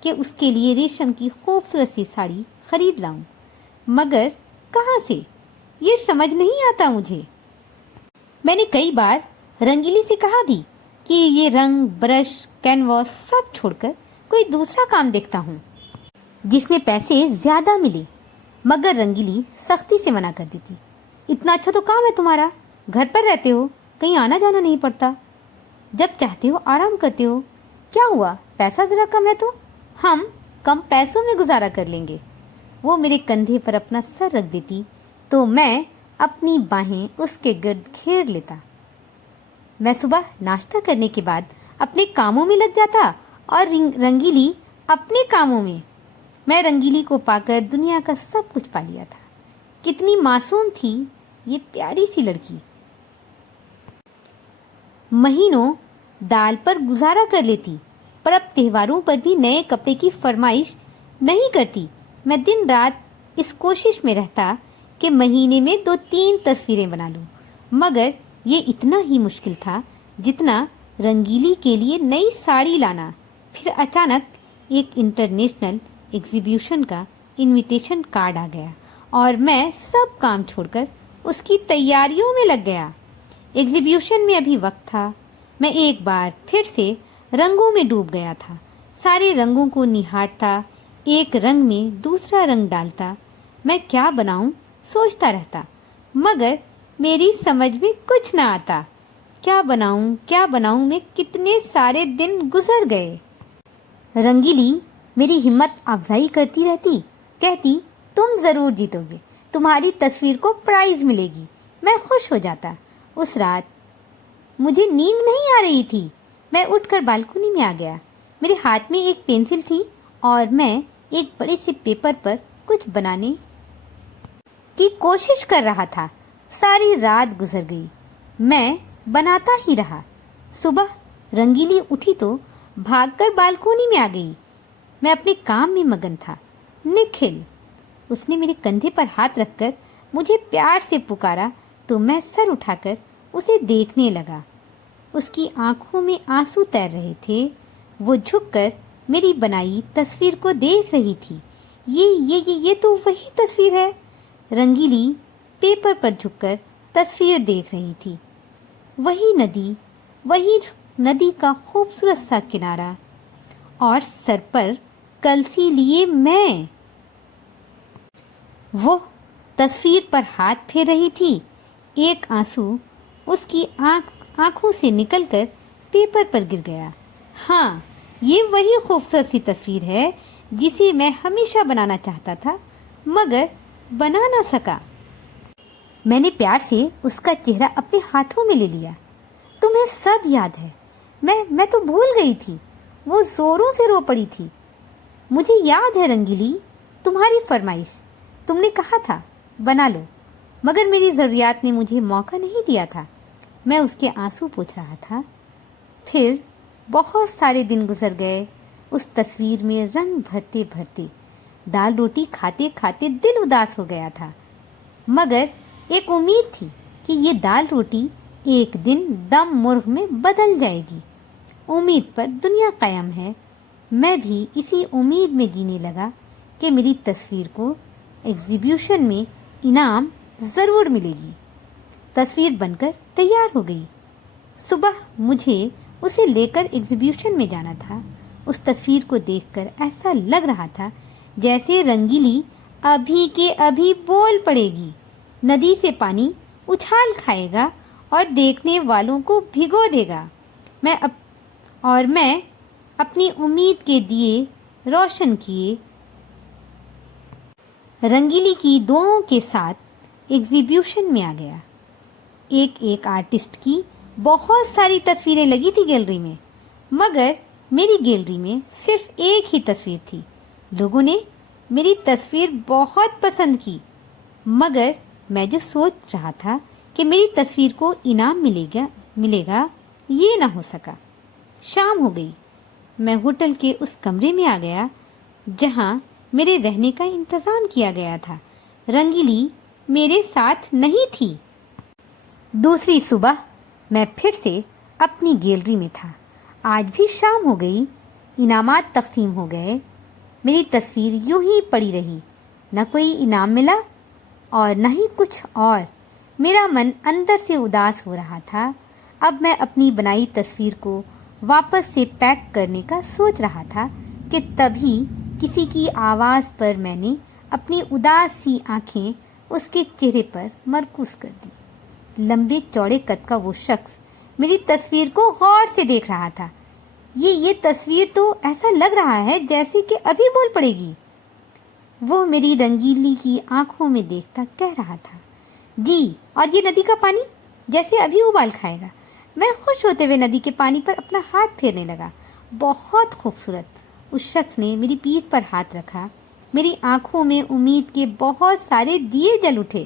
کہ اس کے لیے ریشم کی خوبصورت سی ساڑی خرید لاؤں، مگر کہاں سے یہ سمجھ نہیں آتا مجھے۔ میں نے کئی بار رنگیلی سے کہا بھی کہ یہ رنگ، برش، کینواس سب چھوڑ کر کوئی دوسرا کام دیکھتا ہوں جس میں پیسے زیادہ ملے، مگر رنگیلی سختی سے منع کر دیتی۔ اتنا اچھا تو کام ہے تمہارا، گھر پر رہتے ہو، کہیں آنا جانا نہیں پڑتا، جب چاہتے ہو آرام کرتے ہو، کیا ہوا پیسہ ذرا کم ہے تو ہم کم پیسوں میں گزارا کر لیں گے۔ وہ میرے کندھے پر اپنا سر رکھ دیتی تو میں اپنی باہیں اس کے گرد گھیر لیتا۔ میں صبح ناشتہ کرنے کے بعد اپنے کاموں میں لگ جاتا اور رنگیلی اپنے کاموں میں۔ میں رنگیلی کو پا کر دنیا کا سب کچھ پا لیا تھا۔ کتنی معصوم تھی یہ پیاری سی لڑکی۔ مہینوں دال پر گزارا کر لیتی، پر اب تہواروں پر بھی نئے کپڑے کی فرمائش نہیں کرتی۔ میں دن رات اس کوشش میں رہتا کہ مہینے میں 2-3 تصویریں بنا لوں، مگر یہ اتنا ہی مشکل تھا جتنا رنگیلی کے لیے نئی ساڑی لانا۔ پھر اچانک ایک انٹرنیشنل ایگزیبیشن کا انویٹیشن کارڈ آ گیا اور میں سب کام چھوڑ کر اس کی تیاریوں میں لگ گیا۔ ایگزیبیشن میں ابھی وقت تھا۔ میں ایک بار پھر سے رنگوں میں ڈوب گیا تھا، سارے رنگوں کو نہارتا، ایک رنگ میں دوسرا رنگ ڈالتا۔ میں کیا بناؤں سوچتا رہتا، مگر میری سمجھ میں کچھ نہ آتا۔ کیا بناؤں میں کتنے سارے دن گزر گئے۔ رنگیلی میری ہمت افزائی کرتی رہتی، کہتی تم ضرور جیتو گے، تمہاری تصویر کو پرائز ملے گی۔ میں خوش ہو جاتا۔ اس رات مجھے نیند نہیں آ رہی تھی۔ میں اٹھ کر بالکنی میں آ گیا۔ میرے ہاتھ میں ایک پینسل تھی اور میں ایک بڑے سے پیپر پر کچھ بنانے کی کوشش کر رہا تھا۔ ساری رات گزر گئی، میں بناتا ہی رہا۔ صبح رنگیلی اٹھی تو بھاگ کر بالکنی میں آ گئی۔ میں اپنے کام میں مگن تھا۔ نکھل، اس نے میرے کندھے پر ہاتھ رکھ کر مجھے پیار سے پکارا تو میں سر اٹھا کر اسے دیکھنے لگا۔ اس کی آنکھوں میں آنسو تیر رہے تھے۔ وہ جھک کر میری بنائی تصویر کو دیکھ رہی تھی۔ یہ تو وہی تصویر ہے۔ رنگیلی پیپر پر جھک کر تصویر دیکھ رہی تھی۔ وہی ندی کا خوبصورت سا کنارہ اور سر پر کلسی لیے میں۔ وہ تصویر پر ہاتھ پھیر رہی تھی۔ ایک آنسو اس کی آنکھوں سے نکل کر پیپر پر گر گیا۔ ہاں، یہ وہی خوبصورت سی تصویر ہے جسے میں ہمیشہ بنانا چاہتا تھا، مگر بنا نہ سکا۔ میں نے پیار سے اس کا چہرہ اپنے ہاتھوں میں لے لیا۔ تمہیں سب یاد ہے؟ میں تو بھول گئی تھی۔ وہ زوروں سے رو پڑی تھی۔ مجھے یاد ہے رنگیلی، تمہاری فرمائش، تم نے کہا تھا بنا لو، مگر میری ضروریات نے مجھے موقع نہیں دیا تھا۔ میں اس کے آنسو پوچھ رہا تھا۔ پھر بہت سارے دن گزر گئے اس تصویر میں رنگ بھرتے بھرتے۔ دال روٹی کھاتے کھاتے دل اداس ہو گیا تھا، مگر ایک امید تھی کہ یہ دال روٹی ایک دن دم مرغ میں بدل جائے گی۔ امید پر دنیا قائم ہے۔ میں بھی اسی امید میں جینے لگا کہ میری تصویر کو ایگزیبیشن میں انعام ضرور ملے گی۔ تصویر بن کر تیار ہو گئی۔ صبح مجھے اسے لے کر ایگزیبیشن میں جانا تھا۔ اس تصویر کو دیکھ کر ایسا لگ رہا تھا جیسے رنگیلی ابھی کے ابھی بول پڑے گی، ندی سے پانی اچھال کھائے گا اور دیکھنے والوں کو بھگو دے گا۔ میں اپنی امید کے دیے روشن کیے۔ رنگیلی کی دعاؤں کے ساتھ ایگزیبیشن میں آ گیا۔ ایک آرٹسٹ کی بہت ساری تصویریں لگی تھی گیلری میں، مگر میری گیلری میں صرف ایک ہی تصویر تھی۔ لوگوں نے میری تصویر بہت پسند کی، مگر میں جو سوچ رہا تھا کہ میری تصویر کو انعام ملے گا یہ نہ ہو سکا۔ شام ہو گئی۔ میں ہوٹل کے اس کمرے میں آ گیا جہاں میرے رہنے کا انتظام کیا گیا تھا۔ رنگیلی میرے ساتھ نہیں تھی۔ دوسری صبح میں پھر سے اپنی گیلری میں تھا۔ آج بھی شام ہو گئی، انعامات تقسیم ہو گئے۔ میری تصویر یوں ہی پڑی رہی، نہ کوئی انعام ملا اور نہ ہی کچھ اور۔ میرا من اندر سے اداس ہو رہا تھا۔ اب میں اپنی بنائی تصویر کو واپس سے پیک کرنے کا سوچ رہا تھا کہ تبھی کسی کی آواز پر میں نے اپنی اداس سی آنکھیں اس کے چہرے پر مرکوز کر دی۔ لمبے چوڑے قد کا وہ شخص میری تصویر کو غور سے دیکھ رہا تھا۔ یہ تصویر تو ایسا لگ رہا ہے جیسے کہ ابھی بول پڑے گی، وہ میری رنگیلی کی آنکھوں میں دیکھتا کہہ رہا تھا۔ جی، اور یہ ندی کا پانی جیسے ابھی ابال کھائے گا۔ میں خوش ہوتے ہوئے ندی کے پانی پر اپنا ہاتھ پھیرنے لگا۔ بہت خوبصورت۔ اس شخص نے میری پیٹھ پر ہاتھ رکھا۔ میری آنکھوں میں امید کے بہت سارے دیے جل اٹھے۔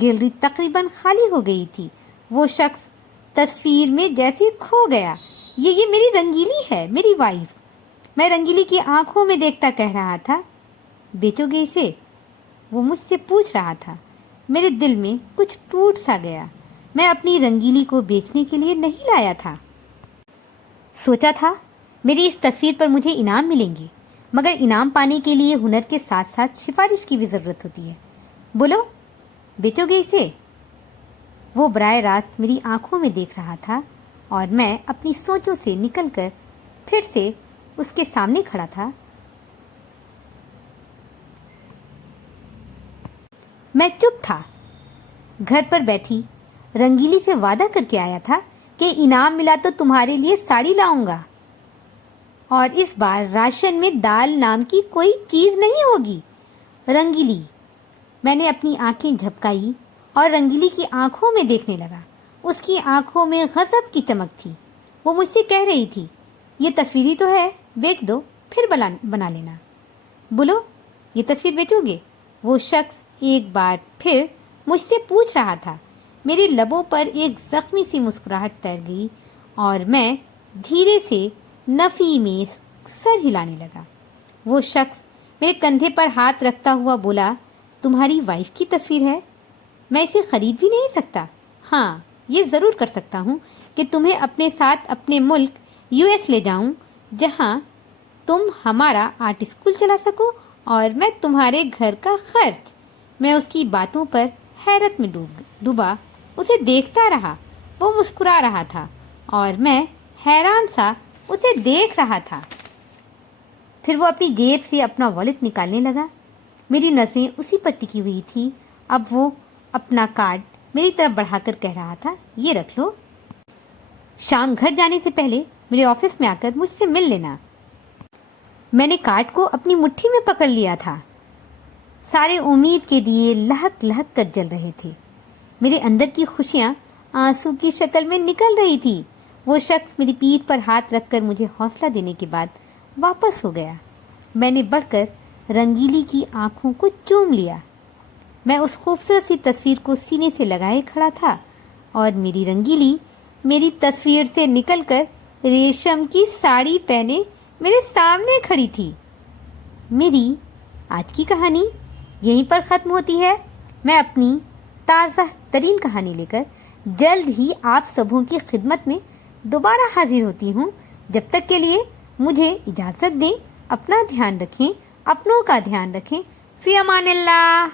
گیلری تقریباً خالی ہو گئی تھی۔ وہ شخص تصویر میں جیسے کھو گیا۔ یہ میری رنگیلی ہے، میری وائف۔ میں رنگیلی کی آنکھوں میں دیکھتا کہہ رہا تھا، بیچو گے اسے؟ وہ مجھ سے پوچھ رہا تھا۔ میرے دل میں کچھ ٹوٹ سا گیا۔ میں اپنی رنگیلی کو بیچنے کے لیے نہیں لایا تھا۔ سوچا تھا میری اس تصویر پر مجھے انعام ملیں گے، مگر انعام پانے کے لیے ہنر کے ساتھ ساتھ سفارش کی بھی ضرورت ہوتی ہے۔ بولو، بیچو گے اسے؟ وہ براہ راست میری آنکھوں میں دیکھ رہا تھا اور میں اپنی سوچوں سے نکل کر پھر سے اس کے سامنے کھڑا تھا۔ میں چپ تھا۔ گھر پر بیٹھی رنگیلی سے وعدہ کر کے آیا تھا کہ انعام ملا تو تمہارے لیے ساڑی لاؤں گا، اور اس بار راشن میں دال نام کی کوئی چیز نہیں ہوگی۔ رنگیلی، میں نے اپنی آنکھیں جھپکائی اور رنگیلی کی آنکھوں میں دیکھنے لگا۔ اس کی آنکھوں میں غضب کی چمک تھی۔ وہ مجھ سے کہہ رہی تھی، یہ تصویر ہی تو ہے، بیچ دو پھر بنا لینا۔ بولو، یہ تصویر بیچو گے؟ وہ شخص ایک بار پھر مجھ سے پوچھ رہا تھا۔ میرے لبوں پر ایک زخمی سی مسکراہٹ تیر گئی اور میں دھیرے سے نفی میں سر ہلانے لگا۔ وہ شخص میرے کندھے پر ہاتھ رکھتا ہوا بولا، تمہاری وائف کی تصویر ہے؟ میں اسے خرید بھی نہیں سکتا۔ ہاں، یہ ضرور کر سکتا ہوں کہ تمہیں اپنے ساتھ اپنے ملک US لے جاؤں، جہاں تم ہمارا آرٹ اسکول چلا سکو اور میں تمہارے گھر کا خرچ۔ میں اس کی باتوں پر حیرت میں ڈوبا اسے دیکھتا رہا۔ وہ مسکرا رہا تھا اور میں حیران سا اسے دیکھ رہا تھا۔ پھر وہ اپنی جیب سے اپنا والیٹ نکالنے لگا۔ میری نظریں اسی پر ٹکی ہوئی تھی۔ اب وہ اپنا کارڈ میری طرف بڑھا کر کہہ رہا تھا، یہ رکھ لو، شام گھر جانے سے پہلے میرے آفس میں آ کر مجھ سے مل لینا۔ میں نے کارڈ کو اپنی مٹھی میں پکڑ لیا تھا۔ سارے امید کے دیے لہک لہک کر جل رہے تھے۔ میرے اندر کی خوشیاں آنسو کی شکل میں نکل رہی تھی۔ وہ شخص میری پیٹھ پر ہاتھ رکھ کر مجھے حوصلہ دینے کے بعد واپس ہو گیا۔ میں نے بڑھ کر رنگیلی کی آنکھوں کو چوم لیا۔ میں اس خوبصورت سی تصویر کو سینے سے لگائے کھڑا تھا اور میری رنگیلی میری تصویر سے نکل کر ریشم کی ساڑی پہنے میرے سامنے کھڑی تھی۔ میری آج کی کہانی یہیں پر ختم ہوتی ہے۔ میں اپنی تازہ ترین کہانی لے کر جلد ہی آپ سبوں کی خدمت میں دوبارہ حاضر ہوتی ہوں۔ جب تک کے لیے مجھے اجازت دیں۔ اپنا دھیان رکھیں، اپنوں کا دھیان رکھیں۔ فی امان اللہ۔